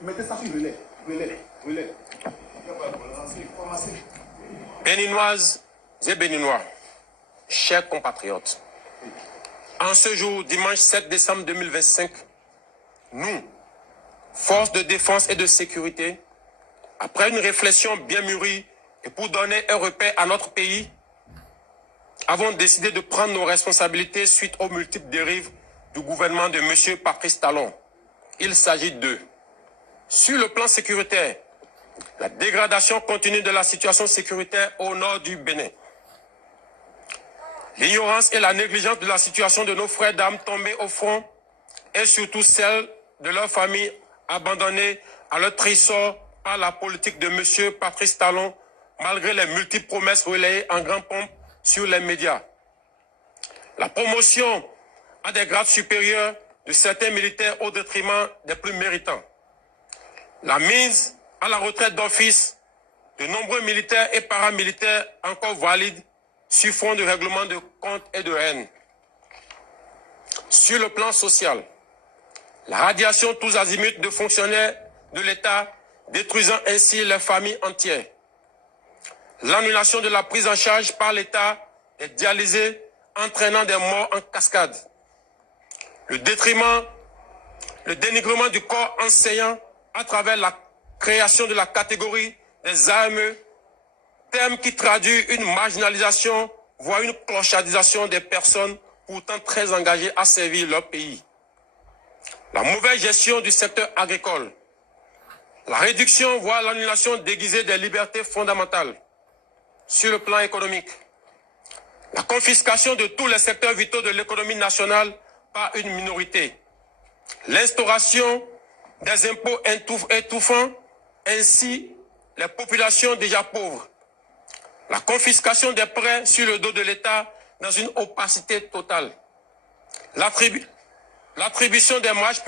Mettez ça sur relais. Relais. Béninoises et Béninois, chers compatriotes, en ce jour, dimanche 7 décembre 2025, nous, forces de défense et de sécurité, après une réflexion bien mûrie et pour donner un repère à notre pays, avons décidé de prendre nos responsabilités suite aux multiples dérives du gouvernement de M. Patrice Talon. Il s'agit de, sur le plan sécuritaire, la dégradation continue de la situation sécuritaire au nord du Bénin. L'ignorance et la négligence de la situation de nos frères d'armes tombés au front et surtout celle de leurs familles abandonnées à leur trésor par la politique de M. Patrice Talon, malgré les multiples promesses relayées en grande pompe sur les médias. La promotion à des grades supérieurs de certains militaires au détriment des plus méritants. La mise à la retraite d'office de nombreux militaires et paramilitaires encore valides sur fond de règlement de comptes et de haine. Sur le plan social, la radiation tous azimuts de fonctionnaires de l'État, détruisant ainsi les familles entières. L'annulation de la prise en charge par l'État des dialysés, entraînant des morts en cascade. Le dénigrement du corps enseignant à travers la création de la catégorie des AME, terme qui traduit une marginalisation, voire une clochardisation des personnes pourtant très engagées à servir leur pays. La mauvaise gestion du secteur agricole, la réduction, voire l'annulation déguisée des libertés fondamentales. Sur le plan économique, la confiscation de tous les secteurs vitaux de l'économie nationale par une minorité, l'instauration des impôts étouffant ainsi les populations déjà pauvres, la confiscation des prêts sur le dos de l'État dans une opacité totale, l'attribution des marchés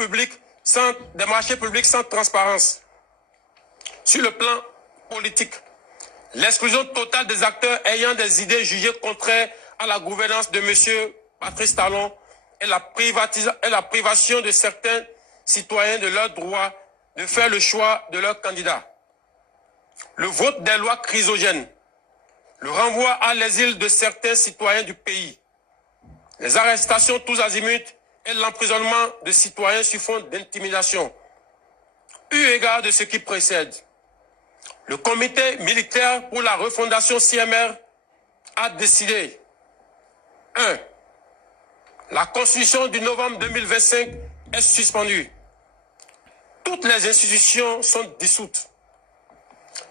publics sans transparence. Sur le plan politique, l'exclusion totale des acteurs ayant des idées jugées contraires à la gouvernance de M. Patrice Talon et la privation de certains citoyens de leur droit de faire le choix de leur candidat. Le vote des lois chrysogènes, le renvoi à l'exil de certains citoyens du pays, les arrestations tous azimuts et l'emprisonnement de citoyens sur fond d'intimidation. Eu égard de ce qui précède, le comité militaire pour la refondation CMR a décidé 1. La constitution du novembre 2025 est suspendue. Toutes les institutions sont dissoutes.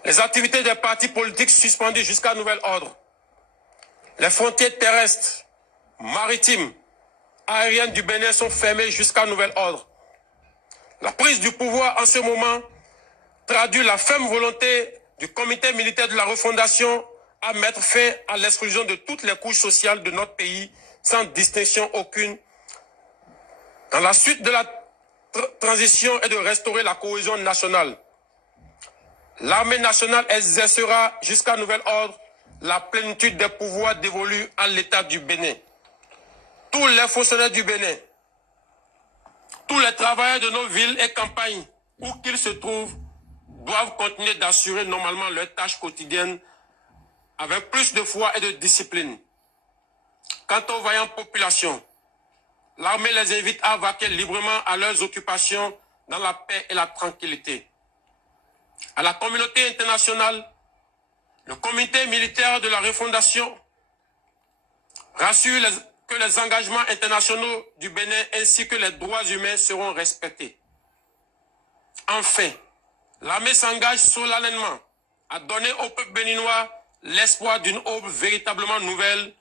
Les activités des partis politiques suspendues jusqu'à nouvel ordre. Les frontières terrestres, maritimes, aériennes du Bénin sont fermées jusqu'à nouvel ordre. La prise du pouvoir en ce moment traduit la ferme volonté du comité militaire de la refondation à mettre fin à l'exclusion de toutes les couches sociales de notre pays sans distinction aucune dans la suite de la transition et de restaurer la cohésion nationale. L'armée nationale exercera jusqu'à nouvel ordre la plénitude des pouvoirs dévolus à l'État du Bénin. Tous les fonctionnaires du Bénin, tous les travailleurs de nos villes et campagnes, où qu'ils se trouvent, doivent continuer d'assurer normalement leurs tâches quotidiennes avec plus de foi et de discipline. Quant aux vaillantes populations, l'armée les invite à vaquer librement à leurs occupations dans la paix et la tranquillité. À la communauté internationale, le comité militaire de la refondation rassure que les engagements internationaux du Bénin ainsi que les droits humains seront respectés. Enfin, l'armée s'engage solennellement à donner au peuple béninois l'espoir d'une aube véritablement nouvelle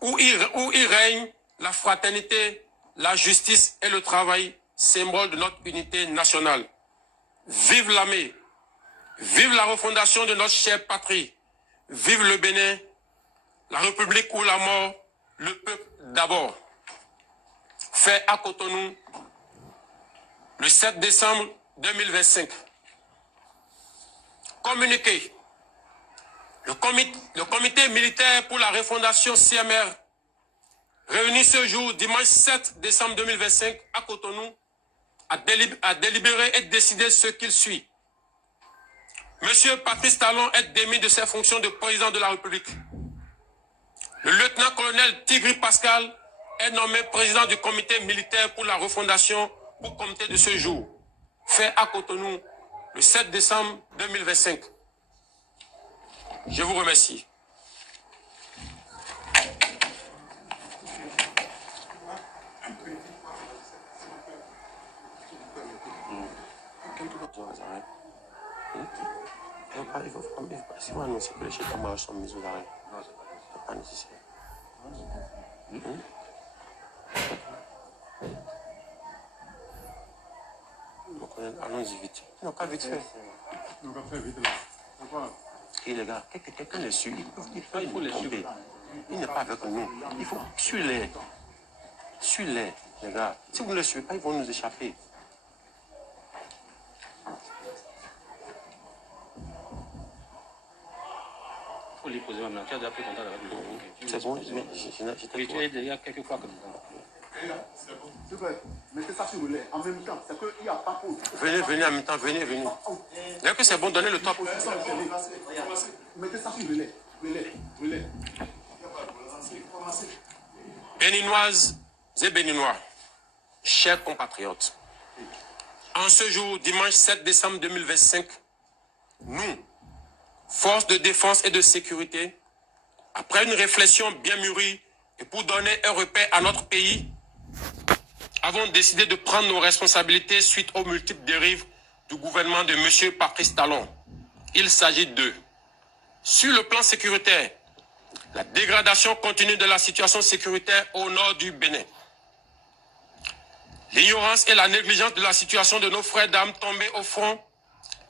où il règne la fraternité, la justice et le travail, symbole de notre unité nationale. Vive l'armée, vive la refondation de notre chère patrie, vive le Bénin, la République ou la mort, le peuple d'abord. Fait à Cotonou, le 7 décembre 2025. Communiqué. Le comité militaire pour la refondation CMR, réuni ce jour, dimanche 7 décembre 2025, à Cotonou, à délibérer et décider ce qu'il suit. Monsieur Patrice Talon est démis de ses fonctions de président de la République. Le lieutenant-colonel Tigri Pascal est nommé président du comité militaire pour la refondation pour compter de ce jour, fait à Cotonou le 7 décembre 2025. Je vous remercie. Il faut si on annonce que les chefs de sont mis aux arrêts. Non, c'est pas nécessaire. Allons-y vite. Non, pas vite fait. On va faire vite là. Et les gars, quelqu'un les suit. Il faut les tromper. Il n'est pas avec nous. Il faut suivre-les. Suivez-les, les gars. Si vous ne les suivez pas, ils vont nous échapper. Faut lui poser maintenant. Tu as déjà pris contact avec lui. C'est bon, j'étais Oui, tu es déjà quelques fois comme ça. C'est vrai, mettez ça sur le lait en même temps. C'est qu'il n'y a pas pour. Venez en même temps, venez. Dès que c'est bon, donnez le top. Mettez ça sur le lait. Béninoises et Béninois, chers compatriotes, en ce jour, dimanche 7 décembre 2025, nous, forces de défense et de sécurité, après une réflexion bien mûrie et pour donner un repère à notre pays, avons décidé de prendre nos responsabilités suite aux multiples dérives du gouvernement de M. Patrice Talon. Il s'agit de, sur le plan sécuritaire, la dégradation continue de la situation sécuritaire au nord du Bénin. L'ignorance et la négligence de la situation de nos frères d'armes tombés au front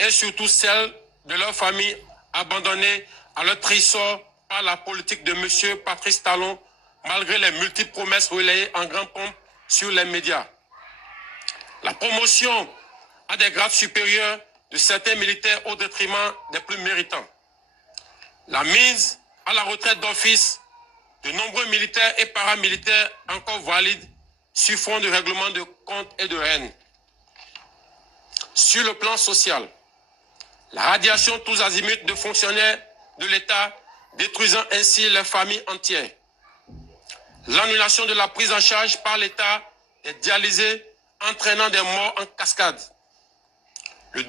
et surtout celle de leurs familles abandonnées à leur trésor par la politique de M. Patrice Talon, malgré les multiples promesses relayées en grande pompe sur les médias. La promotion à des grades supérieurs de certains militaires au détriment des plus méritants. La mise à la retraite d'office de nombreux militaires et paramilitaires encore valides sur fond de règlement de comptes et de haine. Sur le plan social, la radiation tous azimuts de fonctionnaires de l'État, détruisant ainsi les familles entières. L'annulation de la prise en charge par l'État des dialysés, entraînant des morts en cascade. Le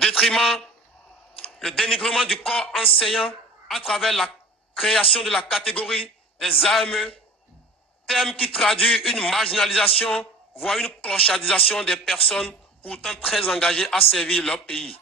dénigrement du corps enseignant à travers la création de la catégorie des AME, terme qui traduit une marginalisation, voire une clochardisation des personnes pourtant très engagées à servir leur pays.